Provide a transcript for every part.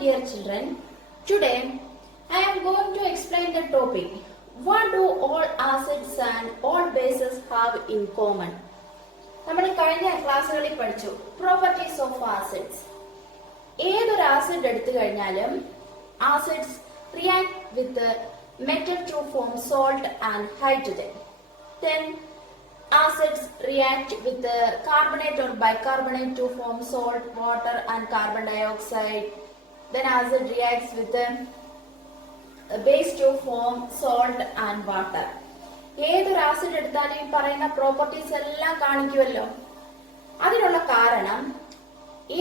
dear children. Today I am going to explain the topic. What do all acids and all bases have in common? നമ്മൾ കഴിഞ്ഞ ക്ലാസ്സുകളിൽ പഠിച്ചു properties of acids. ഏതൊരു acid എടുത്തു കഴിഞ്ഞാലും acids react with metal to form salt and hydrogen. Then acids react with the carbonate or bicarbonate to form salt, water and carbon dioxide. Then acid reacts with the base to form salt and water. ഏതൊരു acid എടുത്താലും ഈ പറയുന്ന properties എല്ലാം കാണിക്കുമല്ലോ. അതിനുള്ള കാരണം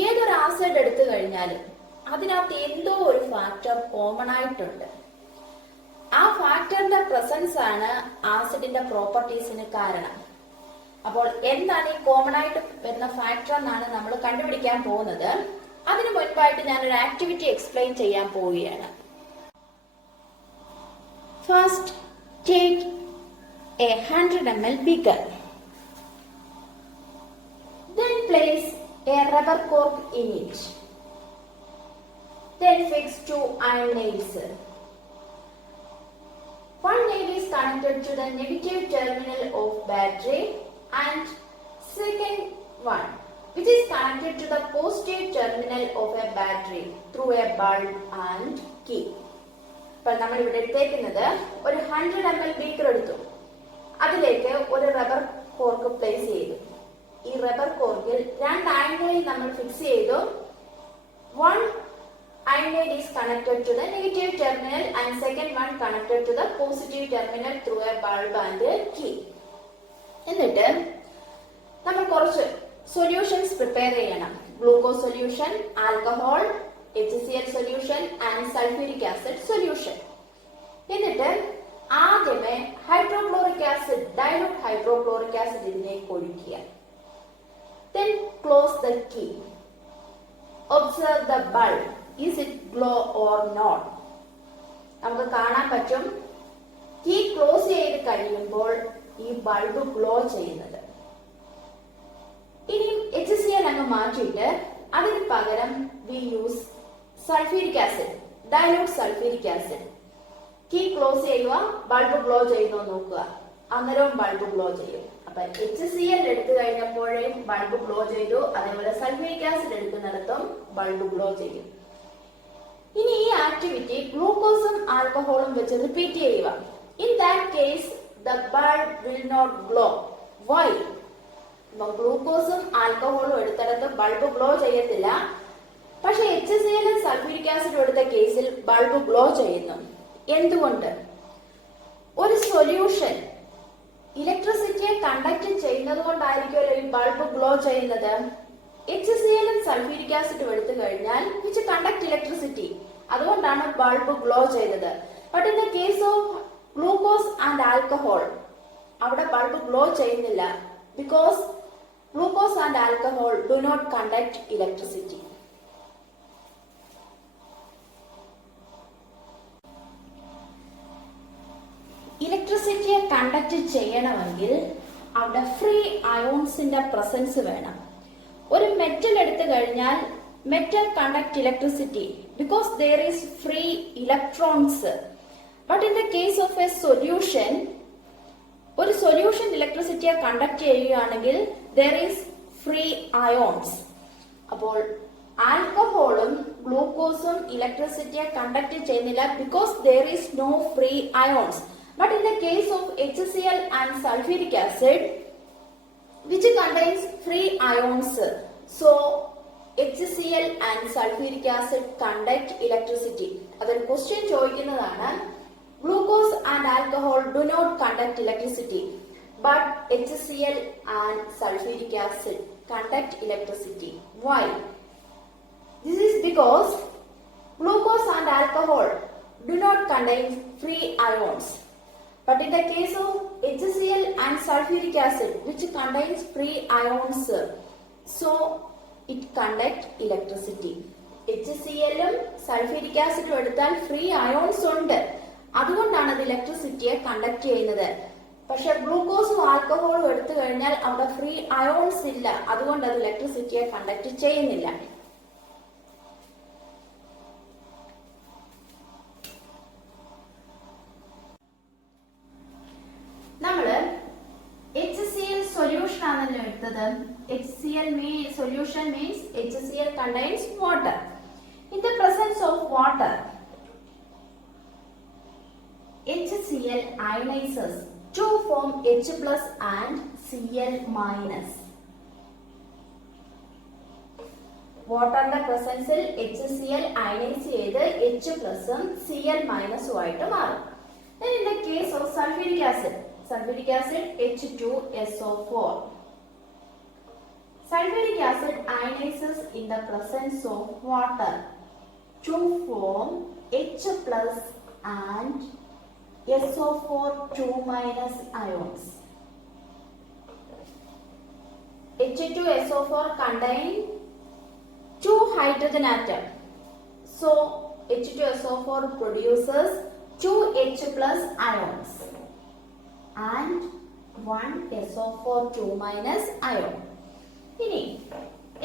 ഏതൊരു acid എടുത്തു കഴിഞ്ഞാലും അതിനകത്ത് എന്തോ ഒരു ഫാക്ടർ കോമൺ ആയിട്ടുണ്ട്. ആ ഫാക്ടറിന്റെ പ്രസൻസ് ആണ് ആസിഡിന്റെ പ്രോപ്പർട്ടീസിന് കാരണം. അപ്പോൾ എന്താണ് ഈ കോമൺ ആയിട്ട് വരുന്ന ഫാക്ടർ എന്നാണ് നമ്മൾ കണ്ടുപിടിക്കാൻ പോകുന്നത്. അതിനു മുൻപായിട്ട് ഞാനൊരു ആക്ടിവിറ്റി എക്സ്പ്ലെയിൻ ചെയ്യാൻ പോവുകയാണ്. First take a 100 ml beaker. Then place a rubber cork in it. Then fix 2 iron nails. One nail is connected to the negative terminal of battery and second one which is connected to the positive terminal of a battery through a bulb and key. അപ്പോൾ നമ്മൾ ഇവിടെ എടുത്തേക്കുന്നത് ഒരു 100 ml beaker എടുത്തു. അതിലേക്ക് ഒരു rubber cork place ചെയ്തു. ഈ റബ്ബർ കോർക്കിൽ 2 അയൺ നെയിൽ നമ്മൾ ഫിക്സ് ചെയ്തു. One iron nail is connected to the negative terminal and second one connected to the positive terminal through a bulb and a key. എന്നിട്ട് നമ്മൾ കുറച്ച് സൊല്യൂഷൻസ് പ്രിപ്പയർ ചെയ്യണം. Glucose solution, alcohol, HCl solution and sulphuric acid solution. എന്നിട്ട് ആദ്യമേ hydrochloric acid, dilute hydrochloric acid ഇതിലേക്ക് ഒഴിക്കുക. Then close the key. Observe the bulb. Is it glow or not? നമുക്ക് കാണാൻ പറ്റും കീ ക്ലോസ് ചെയ്ത് കഴിയുമ്പോൾ ഈ ബൾബ് ഗ്ലോ ചെയ്യുന്നത്. ഇനി HCl അങ്ങ് മാറ്റിയിട്ട് അതിന് പകരം we use sulphuric acid, dilute sulphuric acid. Key close ചെയ്യുക, ബൾബ് ഗ്ലോ ചെയ്യുന്നോ നോക്കുക, അന്നേരവും ബൾബ് ഗ്ലോ ചെയ്യും. അപ്പൊ HCl എടുത്തു കഴിഞ്ഞപ്പോഴേയും ബൾബ് ഗ്ലോ ചെയ്തു. അതേപോലെ സൾഫ്യൂരിക് ആസിഡ് എടുക്കുന്നിടത്തും ബൾബ് ഗ്ലോ ചെയ്യും. ഇനി ഈ ആക്ടിവിറ്റി ഗ്ലൂക്കോസും ആൽക്കഹോളും വെച്ച് റിപ്പീറ്റ് ചെയ്യുക. In that case the bulb will not glow. Why? ഗ്ലൂക്കോസും ആൽക്കഹോളും എടുത്തിടത്ത് ബൾബ് ഗ്ലോ ചെയ്യത്തില്ല. പക്ഷെ HCl സൾഫ്യൂരിക് ആസിഡ് എടുത്ത കേസിൽ ബൾബ് ഗ്ലോ ചെയ്യുന്നു. എന്തുകൊണ്ട്? ഒരു സൊല്യൂഷൻ ഇലക്ട്രിസിറ്റിയെ കണ്ടക്ട് ചെയ്യുന്നത് കൊണ്ടായിരിക്കുമല്ലോ ഈ ബൾബ് ഗ്ലോ ചെയ്യുന്നത്. HCl സൾഫ്യൂരിക് ആസിഡ് എടുത്തു കഴിഞ്ഞാൽ വിച്ച് കണ്ടക്ട് ഇലക്ട്രിസിറ്റി, അതുകൊണ്ടാണ് ബൾബ് ഗ്ലോ ചെയ്തത്. But in the case of glucose and alcohol അവിടെ ബൾബ് ഗ്ലോ ചെയ്യുന്നില്ല. Because glucose and alcohol do not conduct electricity. ഇലക്ട്രിസിറ്റിയെ കണ്ടക്ട് ചെയ്യണമെങ്കിൽ അവിടെ ഫ്രീ അയോൺസിന്റെ പ്രസൻസ് വേണം. ഒരു മെറ്റൽ എടുത്തു കഴിഞ്ഞാൽ metal conduct electricity because there is free electrons. But in the case of a solution, ഒരു സൊല്യൂഷൻ ഇലക്ട്രിസിറ്റിയെ കണ്ടക്ട് ചെയ്യുകയാണെങ്കിൽ there is free ions. അപ്പോൾ ആൽക്കഹോളും ഗ്ലൂക്കോസും ഇലക്ട്രിസിറ്റിയെ കണ്ടക്ട് ചെയ്യുന്നില്ല because there is no free ions. But in the case of HCl and sulfuric acid which contains free ions, so HCl and sulfuric acid conduct electricity. അതൊരു question ചോദിക്കുന്നതാണ്. Glucose and alcohol do not conduct electricity, but HCl and sulfuric acid conduct electricity. Why? This is because glucose and alcohol do not contain free ions. But in the case of HCl and sulfuric acid which contains free ions, so it conduct electricity. HCl ഉം sulphuric ആസിഡും എടുത്താൽ free ions ഉണ്ട്, അതുകൊണ്ടാണ് അത് ഇലക്ട്രിസിറ്റിയെ conduct ചെയ്യുന്നത്. പക്ഷെ ഗ്ലൂക്കോസും ആൽക്കഹോളും എടുത്തു കഴിഞ്ഞാൽ അവിടെ ഫ്രീ അയോൺസ് ഇല്ല, അതുകൊണ്ട് അത് ഇലക്ട്രിസിറ്റിയെ കണ്ടക്ട് ചെയ്യുന്നില്ല. contains water. In the presence of water, HCl ionizes to form H plus and Cl minus. വാട്ടറിന്റെ പ്രസൻസിൽ HCl അയനൈസ് ചെയ്ത് H പ്ലസും Cl മൈനസും ആയിട്ട് മാറും. Then in the case of sulfuric acid H2SO4. Sulfuric acid ionizes in the presence of water to form H plus and SO4 2 minus ions. H2SO4 contain 2 hydrogen atoms. So H2SO4 produces 2 H plus ions and 1 SO4 2 minus ion. ഇനി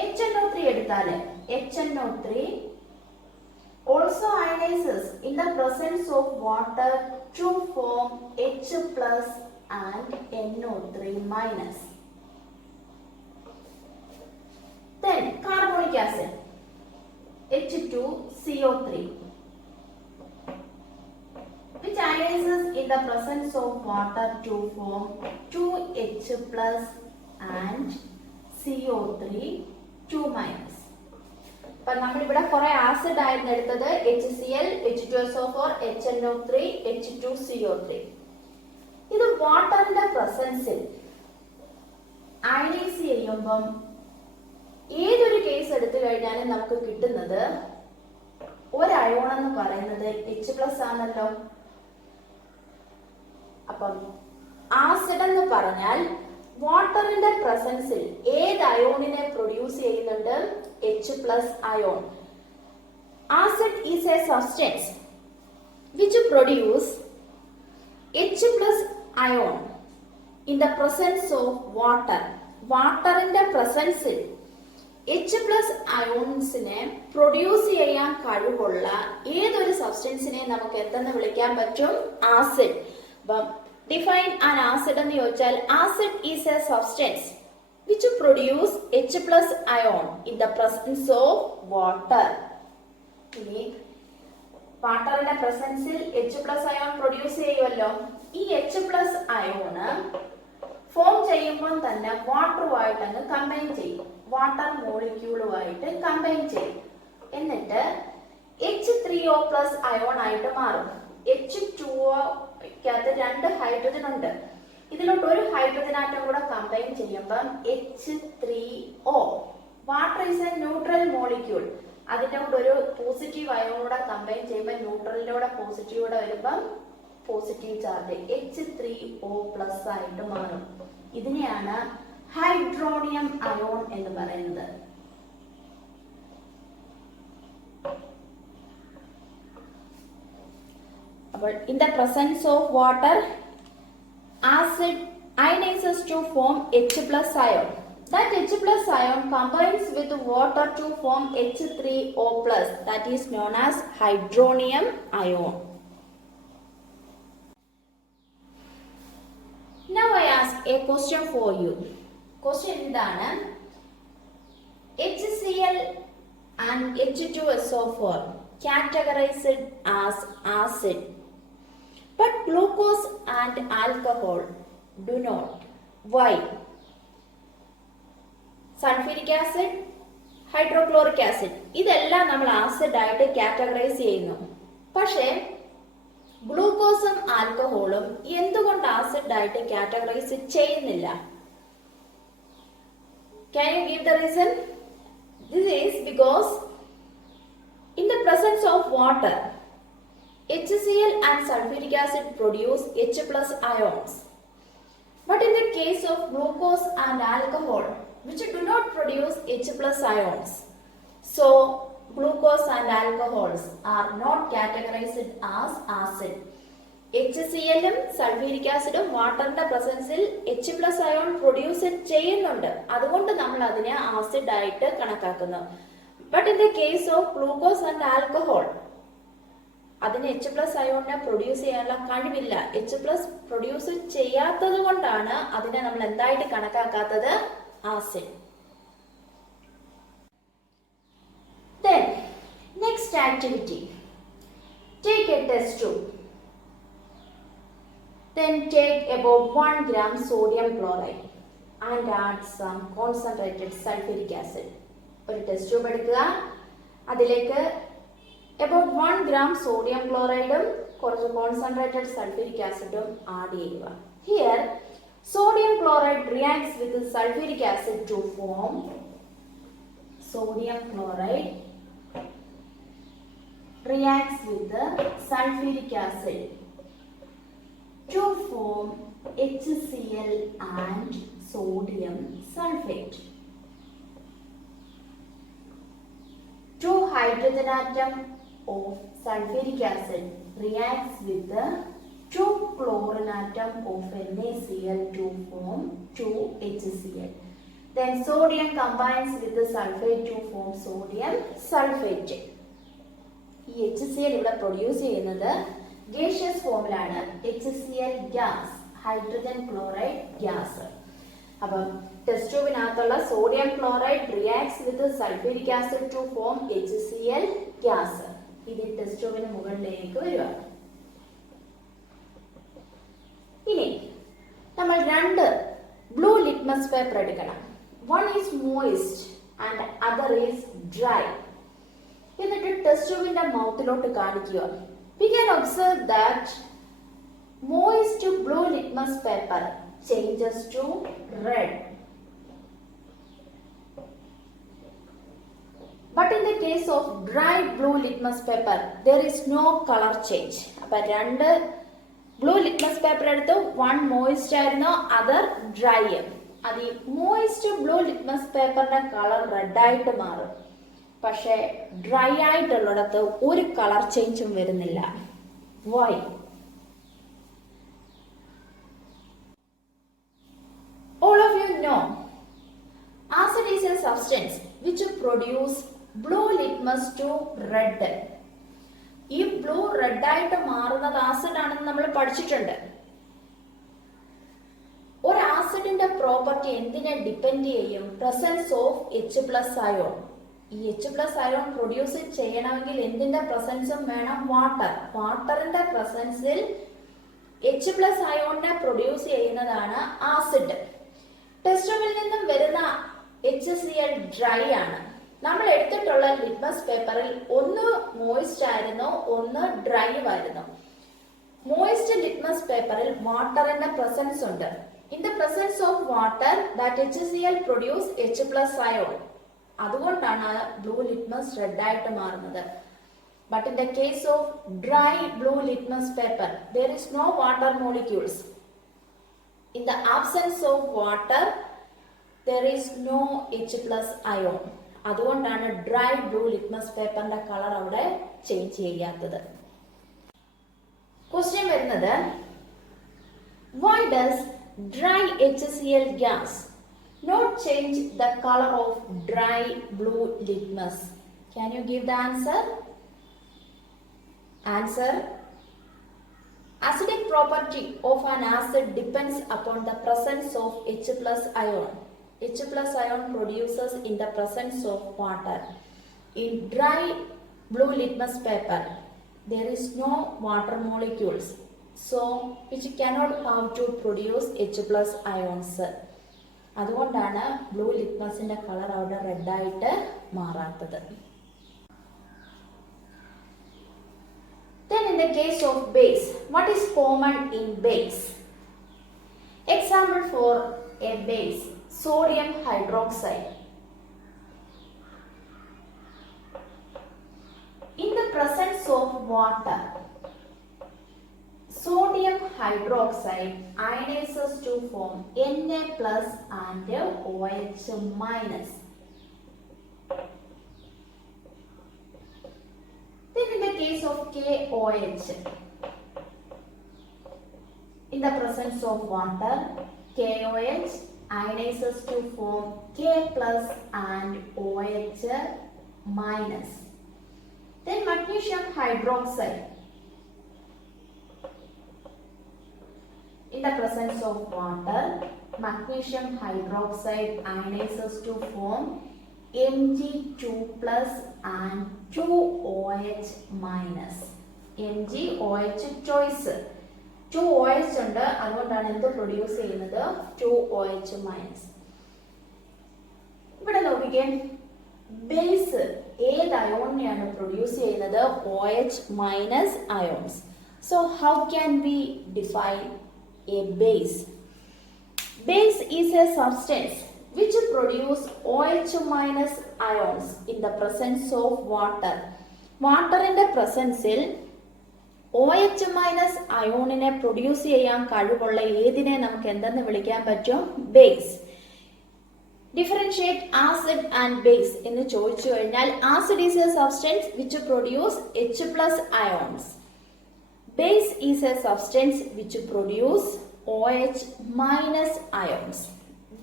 HNO3 എടുത്താല് HNO3 also ionizes in the presence of water to form H plus and NO3 minus. Then carbonic acid H2CO3 which ionizes in the presence of water to form 2H plus and CO3 2 minus. അപ്പോൾ നമ്മൾ ഇവിടെ കുറെ acid ആയിരുന്നു എടുത്തത് HCl, H2SO4, HNO3, H2CO3. ഇത് വാട്ടറിന്റെ പ്രസൻസിൽ അയനൈസ് ചെയ്യുമ്പം ഏതൊരു case എടുത്തു കഴിഞ്ഞാലും നമുക്ക് കിട്ടുന്നത് ഒരു അയോൺ എന്ന് പറയുന്നത് H പ്ലസ് ആണല്ലോ. അപ്പം ആസിഡ് എന്ന് പറഞ്ഞാൽ വാട്ടറിന്റെ പ്രസൻസിൽ ഏത് അയോണിനെ പ്രൊഡ്യൂസ് ചെയ്യുന്നുണ്ട്? H plus ion. Acid is a substance which produce H plus ion in the presence of water. വാട്ടറിന്റെ പ്രസൻസിൽ H plus ionsനെ പ്രൊഡ്യൂസ് ചെയ്യാൻ കഴിവുള്ള ഏതൊരു സബ്സ്റ്റൻസിനെ നമുക്ക് എന്തെന്ന് വിളിക്കാൻ പറ്റും? ആസിഡ്. Define an acid എന്ന് ചോദിച്ചാൽ acid is a substance which produce H plus ion in the presence of water. ഇനി വാട്ടറിന്റെ പ്രസൻസിൽ H plus ion പ്രൊഡ്യൂസ് ചെയ്യുമല്ലോ. ഈ H plus ion ഫോം ചെയ്യുമ്പോൾ തന്നെ വാട്ടറുമായിട്ട് അങ്ങ് കമ്പൈൻ ചെയ്യും. വാട്ടർ മോളിക്യൂളുമായിട്ട് കമ്പൈൻ ചെയ്യും. എന്നിട്ട് H3O plus ion ആയിട്ട് മാറും. H2O രണ്ട് ഹൈഡ്രജൻ ഉണ്ട്. ഇതിലോട്ട് ഒരു ഹൈഡ്രജൻ ആറ്റം കൂടെ കമ്പൈൻ ചെയ്യുമ്പോൾ H3O. Water is A neutral molecule. അതിന്റെ കൂടെ ഒരു പോസിറ്റീവ് അയോൺ കൂടെ കമ്പൈൻ ചെയ്യുമ്പോൾ ന്യൂട്രലിന്റെ കൂടെ പോസിറ്റീവ് കൂടെ വരുമ്പോൾ പോസിറ്റീവ് ചാർജ് H3O പ്ലസ് ആയിട്ട് മാറും. ഇതിനെയാണ് ഹൈഡ്രോണിയം അയോൺ എന്ന് പറയുന്നത്. അപ്പോൾ in the presence of water, acid ionizes to form H plus ion. That H plus ion combines with water to form H3O plus. That is known as hydronium ion. Now I ask a question for you. Question എന്താണ്? HCl and H2SO4 categorized as acid, but glucose and alcohol do not. Why? Sulfuric acid, hydrochloric acid ഇതെല്ലാം നമ്മൾ acid ആയിട്ട് categorise ചെയ്യുന്നു. പക്ഷേ ഗ്ലൂക്കോസും ആൽക്കഹോളും എന്തുകൊണ്ട് acid ആയിട്ട് categorise ചെയ്യുന്നില്ല? Can you give the reason? This is because in the presence of water, HCl and sulfuric acid produce H plus ions. But in the case of glucose and alcohol, which do not produce H plus ions, so glucose and alcohols are not categorized as acid. HClഉം sulphuric ആസിഡും വാട്ടറിന്റെ പ്രസൻസിൽ H plus ion produce ചെയ്യുന്നുണ്ട്. അതുകൊണ്ട് നമ്മൾ അതിനെ acid ആയിട്ട് കണക്കാക്കുന്നു. But in the case of glucose and alcohol അതിന് H plus അയോണിനെ പ്രൊഡ്യൂസ് ചെയ്യാനുള്ള കഴിവില്ല. H plus പ്രൊഡ്യൂസ് ചെയ്യാത്തത് കൊണ്ടാണ് അതിനെ നമ്മൾ എന്തായിട്ട് കണക്കാക്കാത്തത്? Acid. Next activity. Take a test tube. Then take about 1 gram sodium chloride and add some concentrated sulfuric acid. ഒരു ടെസ്റ്റ് ട്യൂബ് എടുക്കുക, അതിലേക്ക് about 1 gram sodium chloride കുറച്ച് concentrated sulfuric acid ആഡ് ചെയ്യുക. Here sodium chloride reacts with sulfuric acid to form sodium chloride reacts with the sulfuric acid to form HCl and sodium sulfate. 2 hydrogen atom of sulfuric acid reacts with the 2 chlorine atom of NaCl to form 2 HCl. Then sodium combines with the sulfate to form sodium sulfate. ഈ HCl ഇവിടെ produce ചെയ്യുന്നത് gaseous ഫോമിലാണ്. HCl gas, hydrogen chloride gas. അപ്പം test ട്യൂബിനകത്തുള്ള sodium chloride reacts with sulphuric acid to form HCl gas. ഇത് test ട്യൂബിന് മുകളിലേക്ക് വരിക. ഇനി നമ്മൾ 2 ബ്ലൂ ലിറ്റ്മസ് പേപ്പർ എടുക്കണം. One is moist and other is dry. എന്നിട്ട് ടെസ്റ്റ് ട്യൂബിന്റെ മൗത്തിലോട്ട് കാണിക്കുക. We can observe that moist blue litmus paper changes to red. But in the case of dry blue litmus paper, there is no color change. അപ്പോൾ 2 blue litmus paper എടുത്ത്, 1 moist ആയിരുന്നു, other dry. അത് ഈ moist blue litmus പേപ്പറിന്റെ colour red ആയിട്ട് മാറും. പക്ഷെ dry ആയിട്ടുള്ളിടത്ത് ഒരു കളർ ചേഞ്ചും വരുന്നില്ല. Y? All of you know acid is a substance which produce blue litmus to red. ഈ ബ്ലൂ റെഡ് ആയിട്ട് മാറുന്നത് ആസിഡ് ആണെന്ന് നമ്മൾ പഠിച്ചിട്ടുണ്ട്. ഒരു ആസിഡിന്റെ പ്രോപ്പർട്ടി എന്തിനെ ഡിപ്പെൻഡ് ചെയ്യും? Presence of H+ ion. ഈ H+ അയോൺ പ്രൊഡ്യൂസ് ചെയ്യണമെങ്കിൽ എന്തിന്റെ പ്രസൻസും വേണം? വാട്ടർ. വാട്ടറിന്റെ പ്രസൻസിൽ H+ അയോണിനെ പ്രൊഡ്യൂസ് ചെയ്യുന്നതാണ് ആസിഡ്. ടെസ്റ്റ് ട്യൂബിൽ നിന്നും വരുന്ന HCl ഡ്രൈ ആണ്. നമ്മൾ എടുത്തിട്ടുള്ള ലിറ്റ്മസ് പേപ്പറിൽ ഒന്ന് മോയിസ്റ്റ് ആയിരുന്നു, ഒന്ന് ഡ്രൈ ആയിരുന്നു. മോയിസ്റ്റ് ലിറ്റ്മസ് പേപ്പറിൽ വാട്ടറിന്റെ പ്രസൻസ് ഉണ്ട്. In the presence of water that HCl produce H+ ion. അതുകൊണ്ടാണ് ബ്ലൂ ലിറ്റ്മസ് റെഡ് ആയിട്ട് മാറുന്നത്. But in the case of dry blue litmus paper there is no water molecules. In the absence of water there is no H+ ion. അതുകൊണ്ടാണ് dry blue litmus പേപ്പറിന്റെ colour അവിടെ change ചെയ്യാത്തത്. Question വരുന്നത്, why does dry HCl gas not change the color of dry blue litmus? Can you give the answer? Answer: acidic property of an acid depends upon the presence of H+ ion. H+ ion produces in the presence of water. In dry blue litmus paper, there is no water molecules, so which cannot have to produce H+ ions. അതുകൊണ്ടാണ് blue ലിറ്റ്മസിന്റെ colour അവിടെ red ആയിട്ട് മാറാത്തത്. Then in the case of base, what is common in base? Example for a base, sodium hydroxide. In the presence of water, sodium hydroxide ionizes to form Na+ and OH-. Then in the case of KOH, in the presence of water, KOH ionizes to form K+ and OH-. Then magnesium hydroxide, in the presence of water, magnesium hydroxide ionizes to form Mg2 plus and 2OH minus. MgOH choice. 2OH ഉണ്ട്, അതുകൊണ്ടാണ് എന്ത് produce ചെയ്യുന്നത്? 2OH minus. ഇവിടെ നോക്കിക്കേ, base ഏത് അയോണിനെയാണ് produce ചെയ്യുന്നത്? OH minus ions. So how can we define A base? Base is a substance which produce OH minus ions in the presence of water. വാട്ടറിന്റെ പ്രസൻസിൽ OH മൈനസ് അയോണിനെ produce ചെയ്യാൻ കഴിവുള്ള ഏതിനെ നമുക്ക് എന്തെന്ന് വിളിക്കാൻ പറ്റും? Base. Differentiate acid and base എന്ന് ചോദിച്ചു കഴിഞ്ഞാൽ, acid is a substance which produce H+ ions. Base is a substance which produce OH minus ions.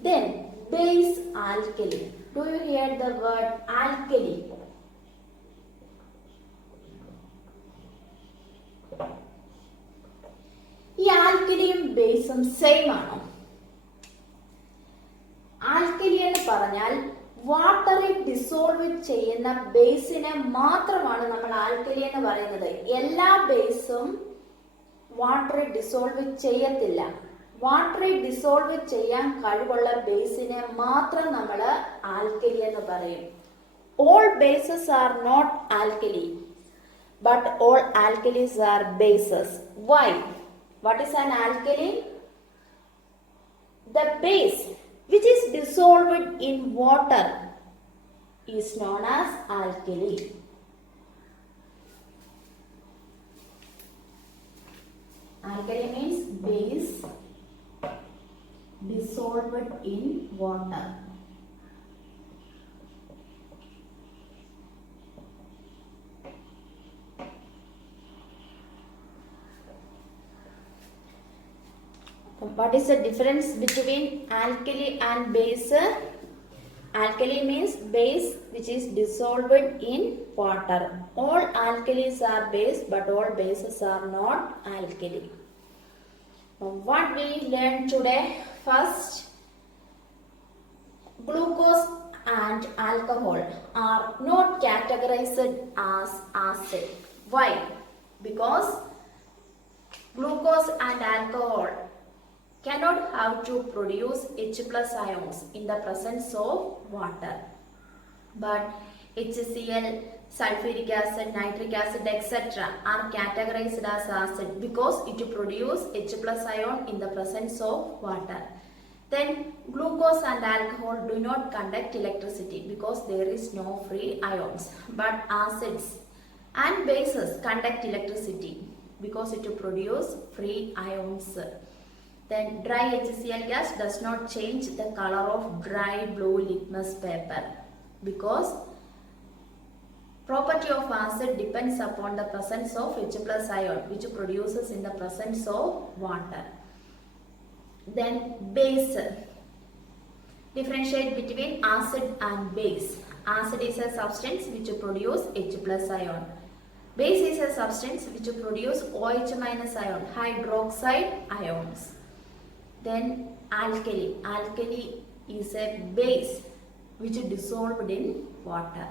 Then base alkali. Do you hear the word alkali? ഈ ആൽക്കലിയും ബേസും same ആണോ? Alkali എന്ന് പറഞ്ഞാൽ വാട്ടറിൽ dissolve ചെയ്യുന്ന ബേസിനെ മാത്രമാണ് നമ്മൾ ആൽക്കലി എന്ന് പറയുന്നത്. എല്ലാ ബേസും വാട്ടറിൽ ഡിസോൾവ് ചെയ്യത്തില്ല. വാട്ടറിൽ ഡിസോൾവ് ചെയ്യാൻ കഴിവുള്ള ബേസിനെ മാത്രം നമ്മൾ ആൽക്കലി എന്ന് പറയും. All bases are not alkali, but all alkalis are bases. Why? What is an alkali? The base which is dissolved in water is known as alkali. Alkali means base dissolved in water. What is the difference between alkali and base? Alkali means base which is dissolved in water. All alkalis are base, but all bases are not alkali. What we learned today? First, glucose and alcohol are not categorized as acid. Why? Because glucose and alcohol cannot have to produce H+ ions in the presence of water. But HCl, sulfuric acid, nitric acid, etc. are categorized as acid because it produce H+ ion in the presence of water. Then glucose and alcohol do not conduct electricity because there is no free ions. But acids and bases conduct electricity because it produce free ions. Then dry HCl gas does not change the color of dry blue litmus paper because property of acid depends upon the presence of H+ ion which produces in the presence of water. Then base. Differentiate between acid and base. Acid is a substance which produce H+ ion. Base is a substance which produce OH minus ion, hydroxide ions. Then alkali. Alkali is a base which is dissolved in water.